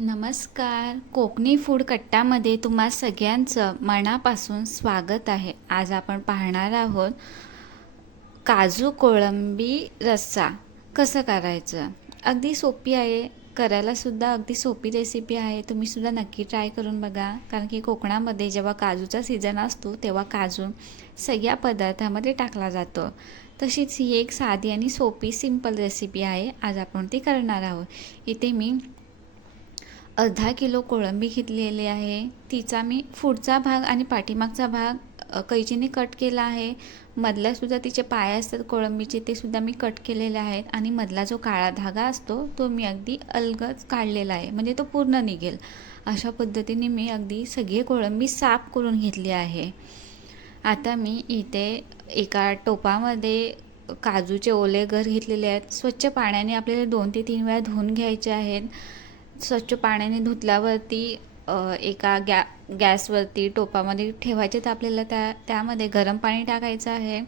नमस्कार. कोकणी फूड कट्टामध्ये तुम्हा सगळ्यांचं मनापासून स्वागत आहे. आज आपण पाहणार आहोत काजू कोळंबी रस्सा कसं करायचं. अगदी सोपी आहे, करायलासुद्धा अगदी सोपी रेसिपी आहे. तुम्हीसुद्धा नक्की ट्राय करून बघा. कारण की कोकणामध्ये जेव्हा काजूचा सीझन असतो तेव्हा काजू सगळ्या पदार्थामध्ये टाकला जातो. तशीच ही एक साधी आणि सोपी सिंपल रेसिपी आहे. आज आपण ती करणार आहोत. इथे मी अर्धा किलो कोळंबी घेतलेली आहे. तिचा मी पुढचा भाग आणि पाठीमागचा भाग कैचीने कट केला आहे. मधल्यासुद्धा तिचे पाय असतात कोळंबीचे, ते सुद्धा मी कट केलेले आहेत. आणि मधला जो काळा धागा असतो तो मी अगदी अलगद काढलेला आहे, म्हणजे तो पूर्ण निघेल. अशा पद्धतीने मी अगदी सगळी कोळंबी साफ करून घेतली आहे. आता मी इथे एका टोपामध्ये काजूचे ओले गर घेतलेले आहेत. स्वच्छ पाण्याने आपल्याला 2 ते 3 वेळा धुवून घ्यायचे आहेत. स्वच्छ पाण्याने धुतल्यावरती एका गॅसवरती टोपामध्ये ठेवायचे. तर आपल्याला त्यामध्ये गरम पाणी टाकायचं आहे.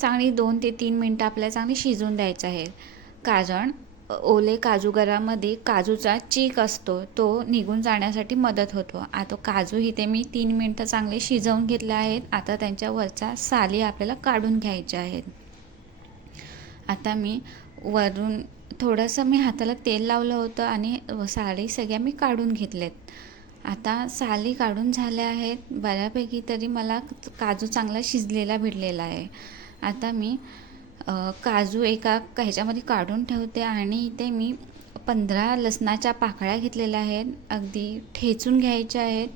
चांगली 2 ते 3 मिनटं आपल्याला चांगली शिजवून द्यायचं आहे. कारण ओले काजूगरामध्ये काजूचा चीक असतो, तो निघून जाण्यासाठी मदत होतो. आता काजू इथे मी 3 मिनटं चांगले शिजवून घेतले आहेत. आता त्यांच्यावरच्या साली आपल्याला काढून घ्यायच्या आहेत. आता मी वरून थोडंसं हाताला तेल लावलं होतं आणि साली सगळ्या मी काढून घेतलेत. आता साली काढून झाल्या आहेत बऱ्यापैकी, तरी मला काजू चांगला शिजलेला भेटलेला आहे. आता मी काजू एका ह्याच्यामध्ये काढून ठेवते आणि इथे मी 15 लसणाच्या पाकळ्या घेतलेल्या आहेत. अगदी ठेचून घ्यायच्या आहेत.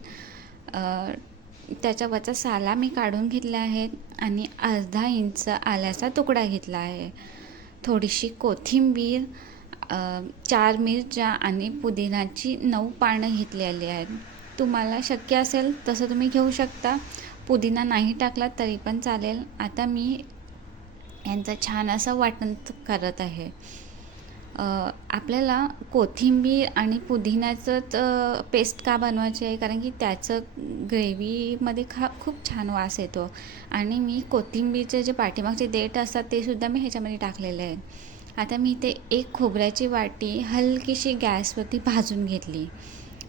त्याच्यावरचा साला मी काढून घेतला आहेत आणि अर्धा इंच आल्याचा तुकडा घेतला आहे. थोडीशी कोथिंबीर, 4 मिरच्या आणि पुदिनाची 9 पानं घेतलेली आहेत. तुम्हाला शक्य असेल तसं तुम्ही घेऊ शकता. पुदिना नाही टाकला तरी पण चालेल. आता मी यांचं छान असं वाटण करत आहे. आपल्याला कोथिंबीर आणि पुदिन्याचंच पेस्ट का बनवायची आहे, कारण की त्याचं ग्रेव्हीमध्ये खूप छान वास येतो. आणि मी कोथिंबीरचे जे पाठीमागचे देठ असतात ते सुद्धा मी ह्याच्यामध्ये टाकलेले आहेत. आता मी इथे एक खोबऱ्याची वाटी हलकीशी गॅसवरती भाजून घेतली.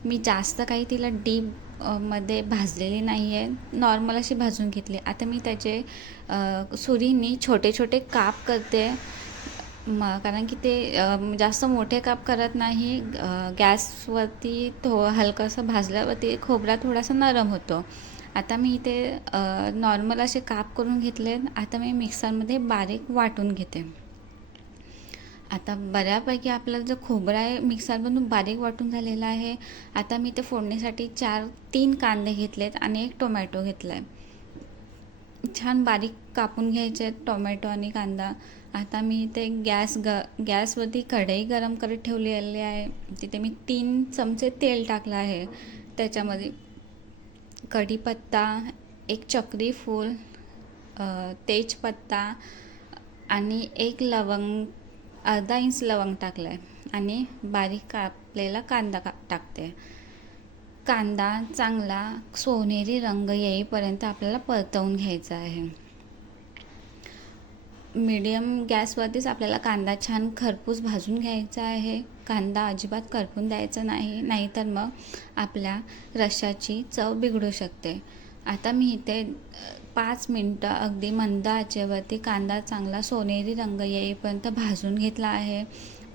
मी जास्त काही तिला डीप मध्ये भाजलेली नाही आहे, नॉर्मल अशी भाजून घेतली. आता मी त्याचे सुरीने छोटे छोटे काप करते. कारण की ते जास्त मोठे काप करत नाही. गॅसवरती हलकंसं भाजल्यावरती खोबरा थोडासा नरम होतो. आता मी इथे नॉर्मल असे काप करून घेतले. आता मी मिक्सरमध्ये बारीक वाटून घेते. आता बऱ्यापैकी आपलं जो खोबरा आहे मिक्सरमधून बारीक वाटून झालेला आहे. आता मी ते फोडणीसाठी 3 कांदे घेतलेत आणि 1 टोमॅटो घेतला आहे. छान बारीक कापून घ्यायचे आहेत टोमॅटो आणि कांदा. आता मी ते गॅसवरती कढई गरम करत ठेवलेली आहे. तिथे मी 3 चमचे तेल टाकलं आहे. त्याच्यामध्ये कढीपत्ता, 1 चक्री फूल, तेजपत्ता आणि 1 लवंग, अर्धा इंच लवंग टाकलं आहे आणि बारीक कापलेला कांदा टाकते. कांदा चांगला सोनेरी रंग येईपर्यंत आपल्याला परतवून घ्यायचा आहे. मीडियम गॅसवरतीच आपल्याला कांदा छान खरपूस भाजून घ्यायचा आहे. कांदा अजिबात करपून द्यायचा नाही, नाहीतर मग आपल्या रश्श्याची चव बिघडू शकते. आता मी इथे 5 मिनटं अगदी मंद आचेवरती कांदा चांगला सोनेरी रंग येईपर्यंत भाजून घेतला आहे.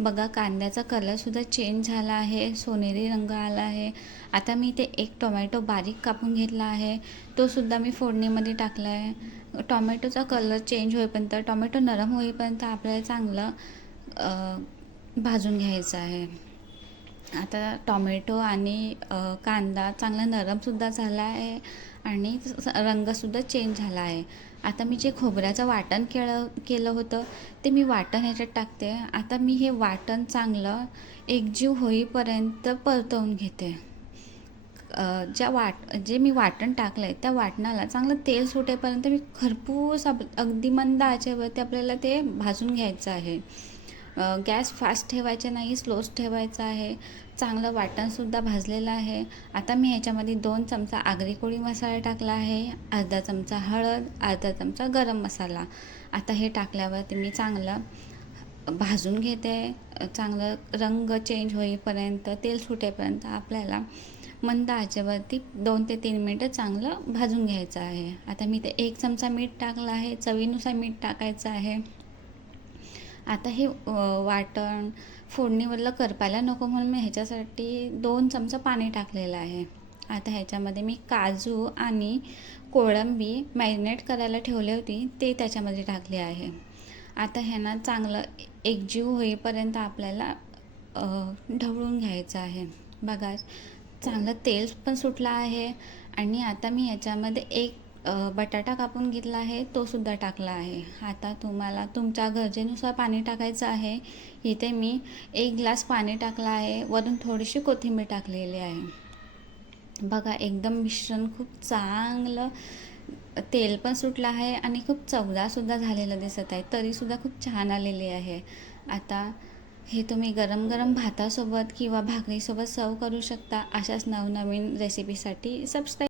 बघा, कांद्याचा कलरसुद्धा चेंज झाला आहे, सोनेरी रंग आला आहे. आता मी इथे 1 टोमॅटो बारीक कापून घेतला आहे, तो सुद्धा मी फोडणीमध्ये टाकला आहे. टोमॅटोचा कलर चेंज होईपर्यंत, टोमॅटो नरम होईपर्यंत आपल्याला चांगलं भाजून घ्यायचं आहे. आता टोमॅटो आणि कांदा चांगला नरमसुद्धा झाला आहे आणि रंगसुद्धा चेंज झाला आहे. आता मी जे खोबऱ्याचं वाटण केलं होतं ते मी वाटण ह्याच्यात टाकते. आता मी हे वाटण चांगलं एकजीव होईपर्यंत परतवून घेते. जे मी वाटण टाकलं आहे त्या वाटणाला चांगलं तेल सुटेपर्यंत मी खरपूस अगदी मंद आचेवरती आपल्याला ते भाजून घ्यायचं आहे. गॅस फास्ट ठेवायचा नाही, स्लोच ठेवायचा आहे. चांगलं वाटणसुद्धा भाजलेलं आहे. आता मी ह्याच्यामध्ये 2 चमचा आगरी कोळी मसाला टाकला आहे, अर्धा चमचा हळद, अर्धा चमचा गरम मसाला. आता हे टाकल्यावरती मी चांगलं भाजून घेते. चांगलं रंग चेंज होईपर्यंत, तेल सुटेपर्यंत आपल्याला मंद आचेवरती 2 ते 3 मिनटं चांगलं भाजून घ्यायचं आहे. आता मी ते 1 चमचा मीठ टाकलं आहे. चवीनुसार मीठ टाकायचं आहे. आता हे वाटण फोडणीवरलं करपायला नको म्हणून मी ह्याच्यासाठी 2 चमचा पाणी टाकलेलं आहे. आता ह्याच्यामध्ये मी काजू आणि कोळंबी मॅरिनेट करायला ठेवली होती ते त्याच्यामध्ये टाकले आहे. आता ह्यांना चांगलं एकजीव होईपर्यंत आपल्याला ढवळून घ्यायचं आहे. बघा चांगलं तेल पण सुटलं आहे. आणि आता मी ह्याच्यामध्ये एक बटाटा कापून घेतला आहे, तो सुद्धा टाकला आहे. आता तुम्हाला तुमच्या गरजेनुसार पाणी टाकायचं आहे. इथे मी 1 ग्लास पाणी टाकलं आहे. वरून थोडीशी कोथिंबीर टाकलेली आहे. बघा एकदम मिश्रण खूप चांगलं तेल पण सुटलं आहे आणि खूप चवदारसुद्धा झालेलं दिसत आहे. तरीसुद्धा खूप छान आलेली आहे. आता हे तुम्ही गरम गरम भातासोबत किंवा भाकरीसोबत सर्व करू शकता. अशाच नवनवीन रेसिपीसाठी सबस्क्राईब